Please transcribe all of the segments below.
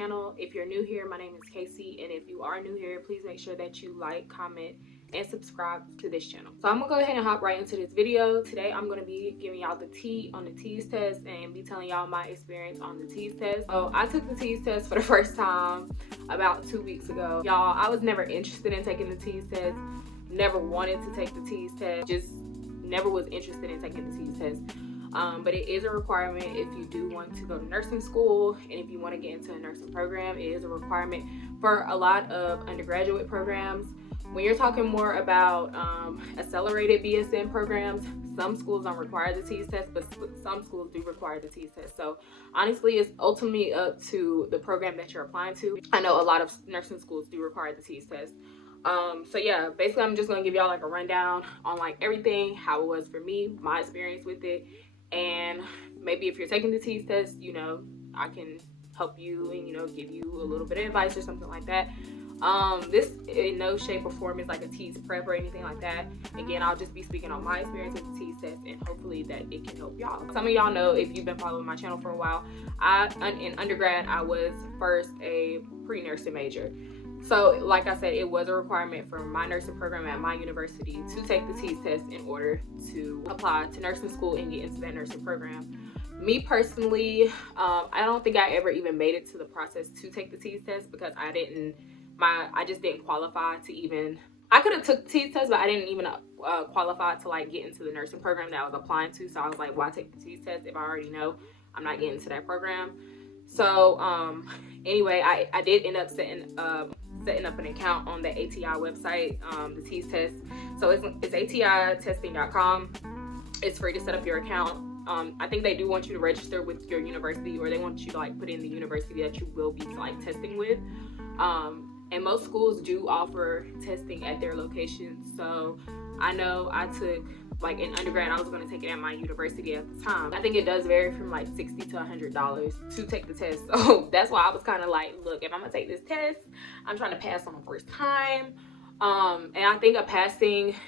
channel. If you're new here, my name is Casey, and if you are new here, please make sure that you like, comment, and subscribe to this channel. So I'm gonna go ahead and hop right into this video. Today I'm gonna be giving y'all the tea on the TEAS test and be telling y'all my experience on the TEAS test. So I took the TEAS test for the first time about 2 weeks ago. Y'all, I was never interested in taking the TEAS test, never wanted to take the TEAS test, just never was interested in taking the TEAS test. But it is a requirement if you do want to go to nursing school, and if you want to get into a nursing program, it is a requirement for a lot of undergraduate programs. When you're talking more about accelerated BSN programs, some schools don't require the TEAS test, but some schools do require the TEAS test. So honestly, it's ultimately up to the program that you're applying to. I know a lot of nursing schools do require the TEAS test. So yeah, basically I'm just gonna give y'all like a rundown on like everything, how it was for me, my experience with it, and maybe if you're taking the TEAS test, you know, I can help you and, you know, give you a little bit of advice or something like that. This in no shape or form is like a TEAS prep or anything like that. Again, I'll just be speaking on my experience with the TEAS test, and hopefully that it can help y'all. Some of y'all know, if you've been following my channel for a while, in undergrad I was first a pre-nursing major. So like I said, it was a requirement for my nursing program at my university to take the TEAS test in order to apply to nursing school and get into that nursing program. Me personally, I don't think I ever even made it to the process to take the TEAS test because I just didn't qualify to even, I could have took the TEAS test, but I didn't even qualify to like get into the nursing program that I was applying to. So I was like, why take the TEAS test if I already know I'm not getting into that program? So anyway, I did end up setting up an account on the ATI website, the TEAS test. So it's atitesting.com. It's free to set up your account. I think they do want you to register with your university, or they want you to like put in the university that you will be like testing with. And most schools do offer testing at their locations. So I know I took, like in undergrad, I was going to take it at my university at the time. I think it does vary from like $60 to $100 to take the test. So that's why I was kind of like, look, if I'm gonna take this test, I'm trying to pass on the first time. And I think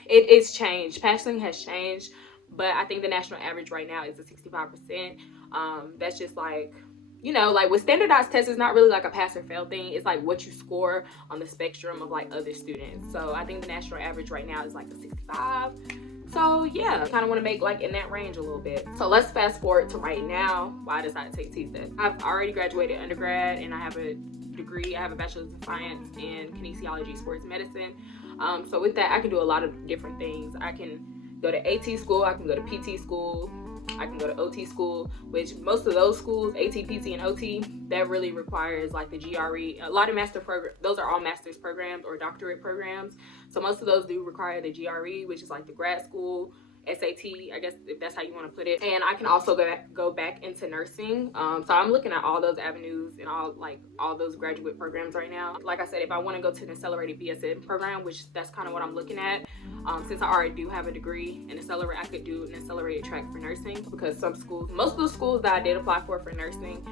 it's changed. Passing has changed, but I think the national average right now is a 65%. That's just like, you know, like with standardized tests, it's not really like a pass or fail thing. It's like what you score on the spectrum of like other students. So I think the national average right now is like a 65. So yeah, I kind of want to make like in that range a little bit. So let's fast forward to right now, why I decided to take TEAS test. I've already graduated undergrad and I have a degree. I have a bachelor's in science in kinesiology, sports medicine. So with that, I can do a lot of different things. I can go to AT school, I can go to PT school, I can go to OT school, which most of those schools, AT, PT, and OT, that really requires like the GRE. A lot of master programs, those are all master's programs or doctorate programs. So most of those do require the GRE, which is like the grad school, SAT, I guess, if that's how you want to put it. And I can also go back into nursing. So I'm looking at all those avenues and all those graduate programs right now. Like I said, if I want to go to an accelerated BSN program, which that's kind of what I'm looking at, since I already do have a degree in accelerated, I could do an accelerated track for nursing, because some schools, most of the schools that I did apply for nursing,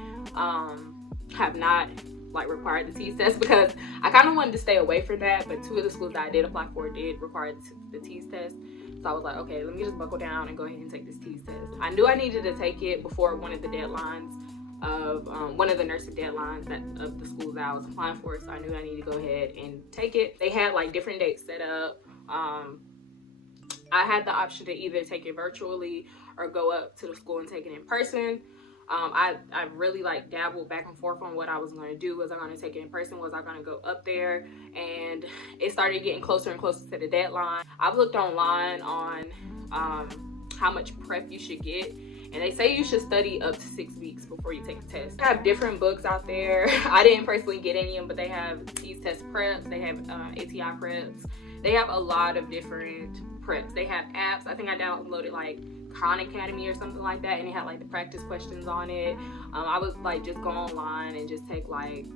have not like required the TEAS test, because I kind of wanted to stay away from that. But 2 of the schools that I did apply for did require the TEAS test. So I was like, okay, let me just buckle down and go ahead and take this TEAS test. I knew I needed to take it before one of the deadlines of one of the nursing deadlines of the schools that I was applying for. So I knew I needed to go ahead and take it. They had like different dates set up. I had the option to either take it virtually or go up to the school and take it in person. I really like dabbled back and forth on what I was going to do. Was I going to take it in person? Was I going to go up there? And it started getting closer and closer to the deadline. I've looked online on how much prep you should get, and they say you should study up to 6 weeks before you take the test. They have different books out there. I didn't personally get any of them, but they have TEAS test preps. They have ATI preps. They have a lot of different preps. They have apps. I think I downloaded like Khan Academy or something like that, and it had like the practice questions on it. I would like just go online and just take like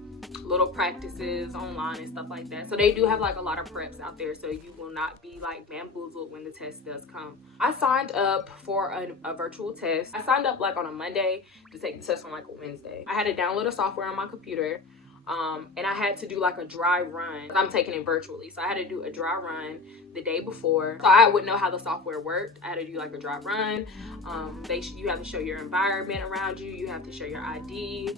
little practices online and stuff like that. So they do have like a lot of preps out there, so you will not be like bamboozled when the test does come. I signed up for a virtual test. I signed up like on a Monday to take the test on like a Wednesday. I had to download a software on my computer. And I had to do like a dry run. I'm taking it virtually, so I had to do a dry run the day before, so I would know how the software worked. I had to do like a dry run. You have to show your environment around you. You have to show your ID.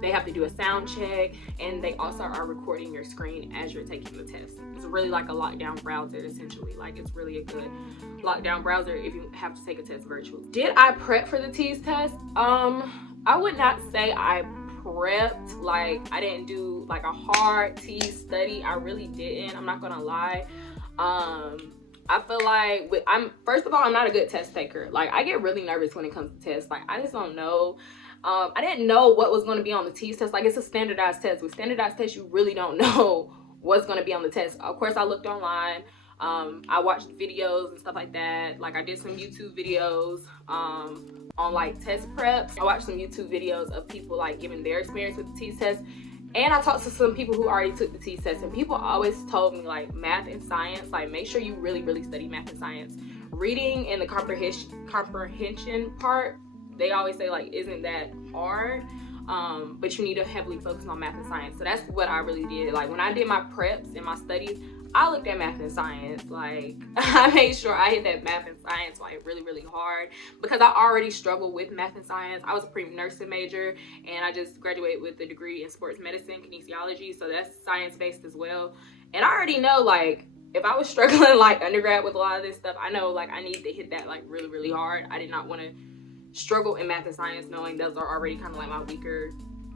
They have to do a sound check, and they also are recording your screen as you're taking the test. It's really like a lockdown browser, essentially. Like, it's really a good lockdown browser if you have to take a test virtually. Did I prep for the TEAS test? I would not say I prepped. Like, I didn't do like a hard TEAS study. I really didn't. I'm not gonna lie. I feel like first of all, I'm not a good test taker. Like, I get really nervous when it comes to tests. Like, I just don't know. I didn't know what was going to be on the TEAS test. Like, it's a standardized test. With standardized tests, you really don't know what's going to be on the test. Of course, I looked online. I watched videos and stuff like that. Like, I did some YouTube videos on like test preps. I watched some YouTube videos of people like giving their experience with the TEAS test. And I talked to some people who already took the TEAS test, and people always told me, like, math and science, like, make sure you really, really study math and science. Reading and the comprehension part, they always say, like, isn't that hard, but you need to heavily focus on math and science. So that's what I really did. Like, when I did my preps and my studies, I looked at math and science. Like, I made sure I hit that math and science like really, really hard, because I already struggled with math and science. I was a pre-nursing major, and I just graduated with a degree in sports medicine, kinesiology, so that's science-based as well. And I already know, like, if I was struggling like undergrad with a lot of this stuff, I know like I need to hit that like really, really hard. I did not want to struggle in math and science knowing those are already kind of like my weaker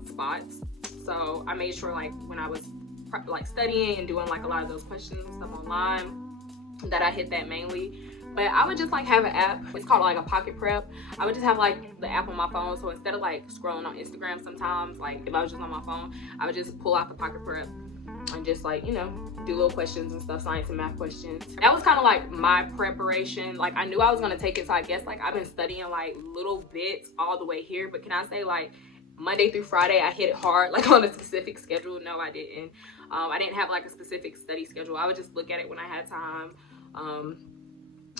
spots. So I made sure, like, when I was like studying and doing like a lot of those questions and stuff online, that I hit that mainly. But I would just like have an app. It's called like a pocket prep. I would just have like the app on my phone. So instead of like scrolling on Instagram sometimes, like if I was just on my phone, I would just pull out the pocket prep and just like, you know, do little questions and stuff, science and math questions. That was kind of like my preparation. Like, I knew I was going to take it, so I guess like I've been studying like little bits all the way here. But can I say, like, Monday through Friday I hit it hard, like on a specific schedule? No, I didn't. I didn't have like a specific study schedule. I would just look at it when I had time,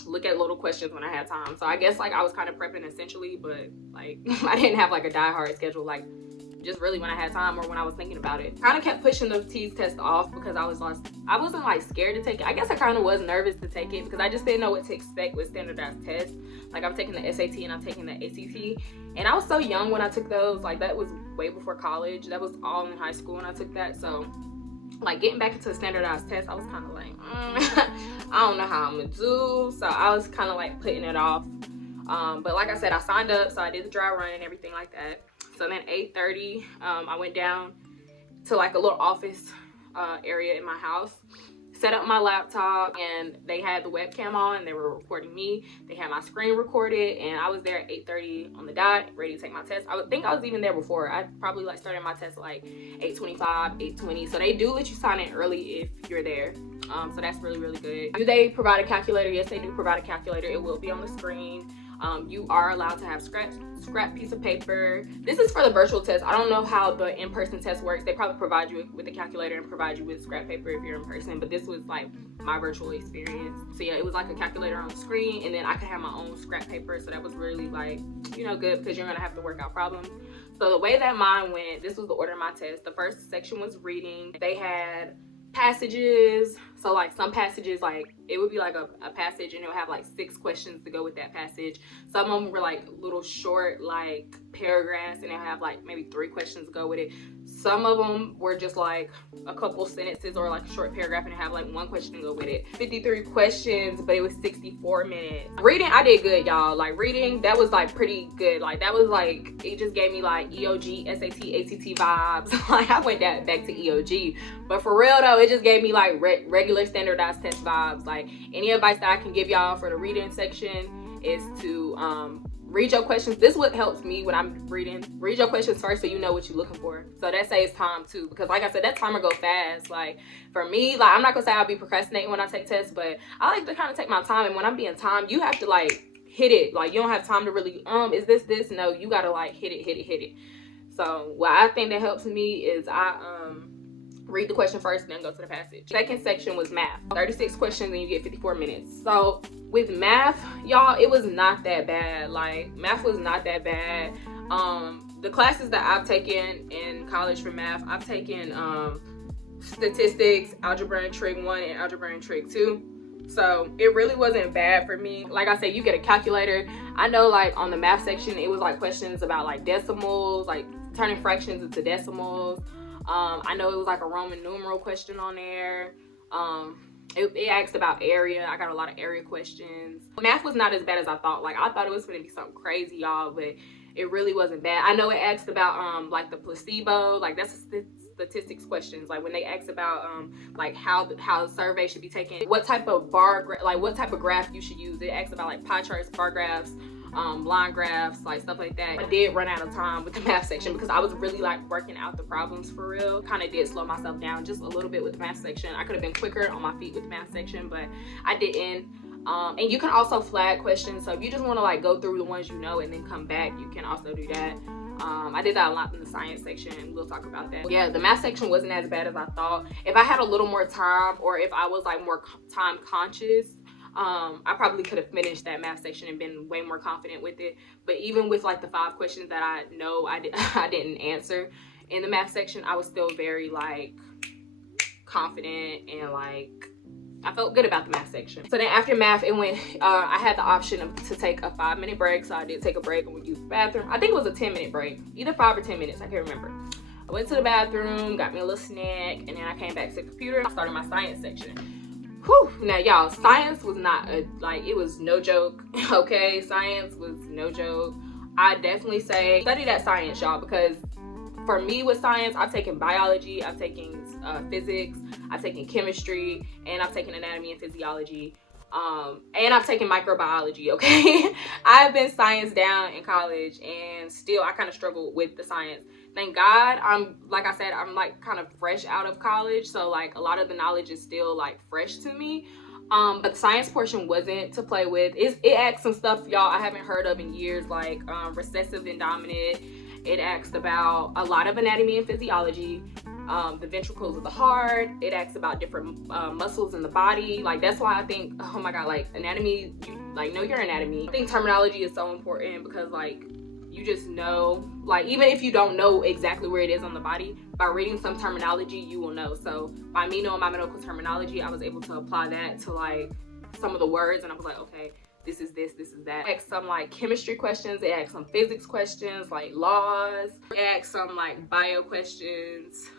look at little questions when I had time. So I guess like I was kind of prepping essentially, but like I didn't have like a die-hard schedule, like just really when I had time or when I was thinking about it. Kind of kept pushing the TEAS test off because I wasn't like scared to take it. I guess I kind of was nervous to take it because I just didn't know what to expect with standardized tests. Like, I'm taking the SAT and I'm taking the ACT, and I was so young when I took those. Like, that was way before college. That was all in high school when I took that. So like getting back into a standardized test, I was kind of like, I don't know how I'm gonna do. So I was kind of like putting it off. But like I said, I signed up, so I did the dry run and everything like that. So then 8:30, I went down to like a little office area in my house, set up my laptop, and they had the webcam on and they were recording me. They had my screen recorded, and I was there at 8:30 on the dot, ready to take my test. I would think I was even there before. I probably like started my test like 8:25, 8:20. So they do let you sign in early if you're there. So that's really, really good. Do they provide a calculator? Yes, they do provide a calculator. It will be on the screen. You are allowed to have scrap piece of paper. This is for the virtual test. I don't know how the in-person test works. They probably provide you with a calculator and provide you with scrap paper if you're in person, but this was like my virtual experience. So yeah, it was like a calculator on the screen, and then I could have my own scrap paper. So that was really like, you know, good, because you're gonna have to work out problems. So the way that mine went, this was the order of my test. The first section was reading. They had passages. So like some passages, like it would be like a passage and it would have like 6 questions to go with that passage. Some of them were like little short like paragraphs, and they'll have like maybe 3 questions to go with it. Some of them were just like a couple sentences or like a short paragraph and have like 1 question to go with it. 53 questions, but it was 64 minutes. Reading, I did good, y'all. Like reading, that was like pretty good. Like that was like, it just gave me like EOG, SAT, ACT vibes. Like I went back to EOG, but for real though, it just gave me like regular standardized test vibes. Like, any advice that I can give y'all for the reading section is to read your questions. This is what helps me when I'm reading. Read your questions first so you know what you're looking for. So that saves time too, because like I said, that timer go fast. Like for me, like I'm not gonna say I'll be procrastinating when I take tests, but I like to kind of take my time. And when I'm being timed, you have to like hit it. Like you don't have time to really is this? No, you gotta like hit it. So what I think that helps me is I read the question first, then go to the passage. Second section was math. 36 questions and you get 54 minutes. So with math, y'all, it was not that bad. Like math was not that bad. The classes that I've taken in college for math, I've taken statistics, algebra and trig 1 and algebra and trig 2. So it really wasn't bad for me. Like I said, you get a calculator. I know like on the math section, it was like questions about like decimals, like turning fractions into decimals. I know it was like a Roman numeral question on there. It asked about area. I got a lot of area questions. Math was not as bad as I thought. Like I thought it was gonna be something crazy, y'all, but it really wasn't bad. I know it asked about like the placebo, like that's statistics questions, like when they asked about like how the survey should be taken, what type of what type of graph you should use. It asked about like pie charts, bar graphs, line graphs, like stuff like that. I did run out of time with the math section because I was really like working out the problems for real. Kind of did slow myself down just a little bit with the math section. I could have been quicker on my feet with the math section, but I didn't. And you can also flag questions, so if you just want to like go through the ones you know and then come back, you can also do that. I did that a lot in the science section, and we'll talk about that. Yeah, the math section wasn't as bad as I thought. If I had a little more time, or if I was like more time conscious, I probably could have finished that math section and been way more confident with it. But even with like the 5 questions that I know I didn't answer in the math section, I was still very like confident, and like I felt good about the math section. So then after math, it went, I had the option to take a 5-minute break. So I did take a break and went to use the bathroom. I think it was a 10-minute break, either 5 or 10 minutes, I can't remember. I went to the bathroom, got me a little snack, and then I came back to the computer. I started my science section. Whew. Now y'all, science was not it was no joke. Okay, science was no joke. I definitely say study that science, y'all, because for me with science, I've taken biology, I've taken physics, I've taken chemistry, and I've taken anatomy and physiology, and I've taken microbiology. Okay. I've been science down in college, and still I kind of struggled with the science. Thank God, like I said, I'm like kind of fresh out of college, so like a lot of the knowledge is still like fresh to me. But the science portion wasn't to play with. It asked some stuff, y'all, I haven't heard of in years, like recessive and dominant. It asked about a lot of anatomy and physiology, the ventricles of the heart. It asks about different muscles in the body. Like that's why I think, oh my god, like anatomy, know your anatomy. I think terminology is so important because like you just know, like even if you don't know exactly where it is on the body, by reading some terminology you will know. So by me knowing my medical terminology, I was able to apply that to like some of the words, and I was like, okay, this is this, this is that. It asked some like chemistry questions, it asked some physics questions, like laws, it asked some like bio questions.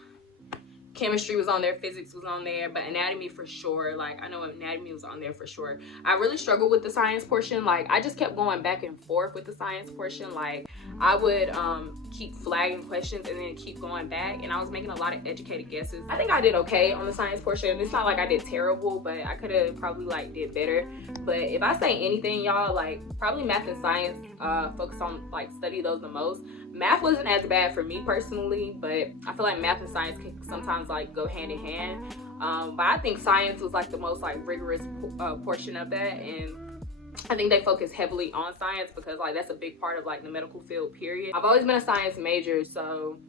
Chemistry was on there, physics was on there, but anatomy for sure. Like I know anatomy was on there for sure. I really struggled with the science portion. Like I just kept going back and forth with the science portion. Like I would keep flagging questions and then keep going back, and I was making a lot of educated guesses. I think I did okay on the science portion. It's not like I did terrible, but I could have probably like did better. But if I say anything, y'all, like probably math and science, focus on like study those the most. Math wasn't as bad for me personally, but I feel like math and science can sometimes like go hand in hand. But I think science was like the most like rigorous portion of that, and I think they focus heavily on science because like that's a big part of like the medical field, period. I've always been a science major, so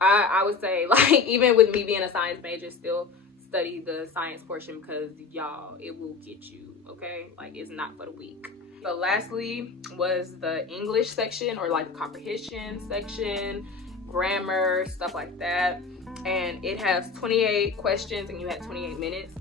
I would say like even with me being a science major, still study the science portion because y'all, it will get you, okay? Like it's not for the weak. So lastly was the English section, or like the comprehension section, grammar, stuff like that. And it has 28 questions and you had 28 minutes.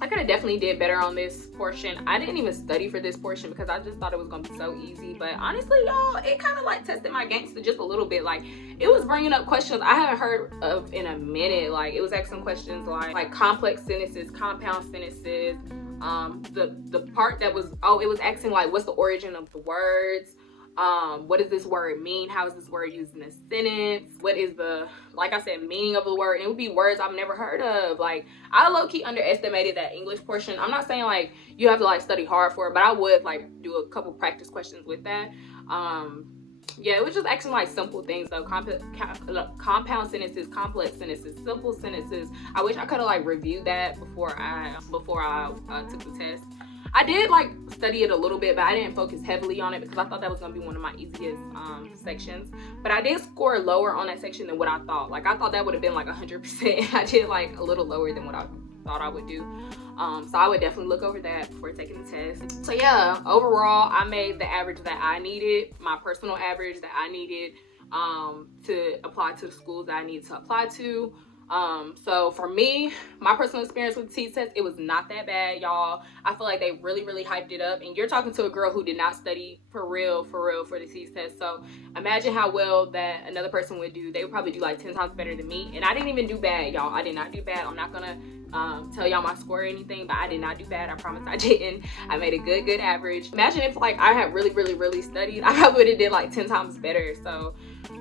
I could have definitely did better on this portion. I didn't even study for this portion because I just thought it was gonna be so easy. But honestly, y'all, it kind of like tested my gangster just a little bit. Like it was bringing up questions I haven't heard of in a minute. Like it was asking questions like complex sentences, compound sentences. The part that was, it was asking like what's the origin of the words, what does this word mean, how is this word used in a sentence, what is the, like I said, meaning of the word. And it would be words I've never heard of. Like I low-key underestimated that English portion. I'm not saying like you have to like study hard for it, but I would like do a couple practice questions with that. Yeah, it was just asking like simple things though. Compound sentences, complex sentences, simple sentences. I wish I could have like reviewed that before I took the test. I did like study it a little bit, but I didn't focus heavily on it because I thought that was gonna be one of my easiest sections. But I did score lower on that section than what I thought. Like I thought that would have been like 100%. I did like a little lower than what I thought I would do. So I would definitely look over that before taking the test. So yeah, overall I made the average that I needed, my personal average that I needed to apply to the schools that I needed to apply to. So for me, my personal experience with the TEAS test, it was not that bad, y'all. I feel like they really hyped it up, and you're talking to a girl who did not study for real for the TEAS test. So imagine how well that another person would do. They would probably do like 10 times better than me, and I didn't even do bad, y'all. I did not do bad. I'm not gonna tell y'all my score or anything, but I did not do bad. I promise I didn't. I made a good average. Imagine if like I had really studied, I probably would have did like 10 times better. So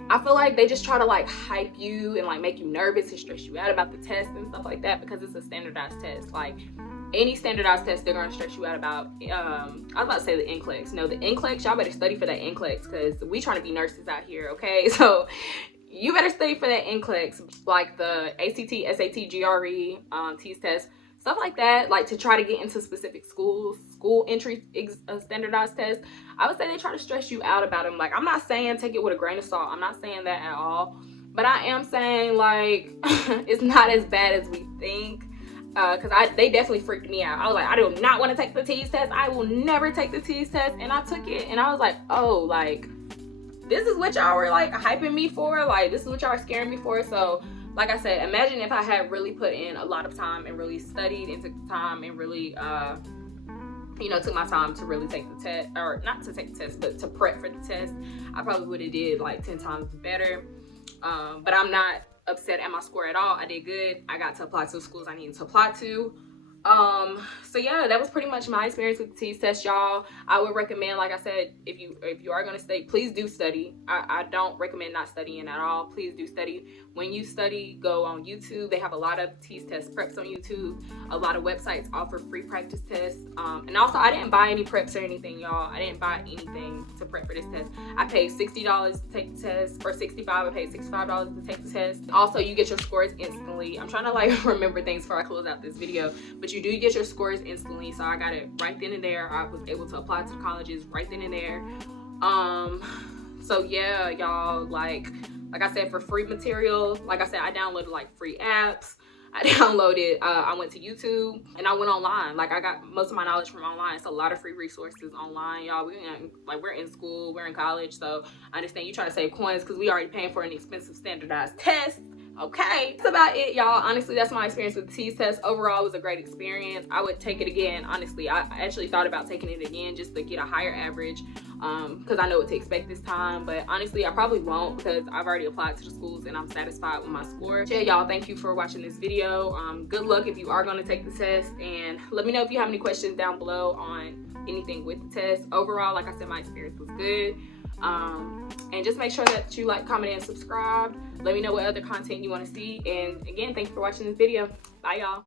I feel like they just try to like hype you and like make you nervous and stress you out about the test and stuff like that, because it's a standardized test. Like any standardized test, they're gonna stress you out about. I was about to say the NCLEX. No, the NCLEX, y'all better study for that NCLEX, because we trying to be nurses out here, okay? So you better study for that NCLEX, like the ACT, SAT, GRE, TEAS test, stuff like that, like to try to get into specific schools, school entry standardized tests. I would say they try to stress you out about them. Like, I'm not saying take it with a grain of salt. I'm not saying that at all. But I am saying, like, it's not as bad as we think. Because they definitely freaked me out. I was like, I do not want to take the TEAS test. I will never take the TEAS test. And I took it, and I was like, oh, like, this is what y'all were, like, hyping me for? Like, this is what y'all are scaring me for? So, like I said, imagine if I had really put in a lot of time and really studied and took the time and really, you know, took my time to really take the test, or not to take the test, but to prep for the test. I probably would have did like 10 times better. But I'm not upset at my score at all. I did good. I got to apply to the schools I needed to apply to. So yeah, that was pretty much my experience with the TEAS test, y'all. I would recommend, like I said, if you are going to study, please do study. I don't recommend not studying at all. Please do study. When you study, go on YouTube. They have a lot of TEAS test preps on YouTube. A lot of websites offer free practice tests. And also, I didn't buy any preps or anything, y'all. I didn't buy anything to prep for this test. I paid $60 to take the test, or $65. I paid $65 to take the test. Also, you get your scores instantly. I'm trying to like remember things before I close out this video, but you do get your scores instantly. So I got it right then and there. I was able to apply to the colleges right then and there. So yeah, y'all, like I said, for free material, like I said, I downloaded like free apps. I downloaded, I went to YouTube, and I went online. Like, I got most of my knowledge from online. It's a lot of free resources online, y'all. We're in school, we're in college, so I understand you try to save coins because we already paying for an expensive standardized test. Okay, that's about it, y'all. Honestly, that's my experience with the TEAS test. Overall, it was a great experience. I would take it again. Honestly, I actually thought about taking it again just to get a higher average, because I know what to expect this time. But honestly, I probably won't, because I've already applied to the schools and I'm satisfied with my score. Yeah, y'all, thank you for watching this video. Good luck if you are going to take the test, and let me know if you have any questions down below on anything with the test. Overall, like I said, my experience was good. And just make sure that you like, comment, and subscribe. Let me know what other content you want to see. And again, thank you for watching this video. Bye, y'all.